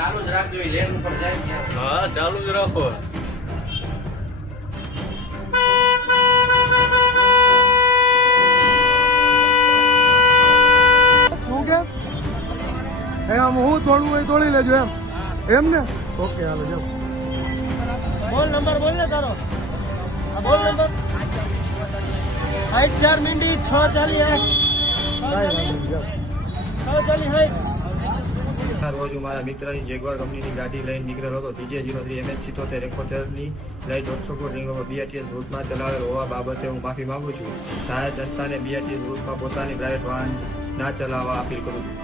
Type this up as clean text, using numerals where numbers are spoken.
ચાલુ જ રાખજો લેન ઉપર જાય ત્યાં. હા ચાલુ જ રાખો. શું કે આમ હું તોડવું હોય તોડી લેજો એમ ને ઓકે હાલો જાઓ બોલ નંબર બોલ ને તારો બોલ નંબર 8 મિંડી 640 રોજ હું મારા મિત્રની જેગવાર કંપનીની ગાડી લઈને નીકળેલો હતો. DJ03 MS77 ની લઈ 150 ફૂટ રિંગ રોડ BRTS રૂટમાં ચલાવેલ હોવા બાબતે હું માફી માંગુ છું. જાહેર જનતાને BRTS રૂટમાં પોતાની પ્રાઇવેટ વાહન ના ચલાવવા અપીલ કરું છું.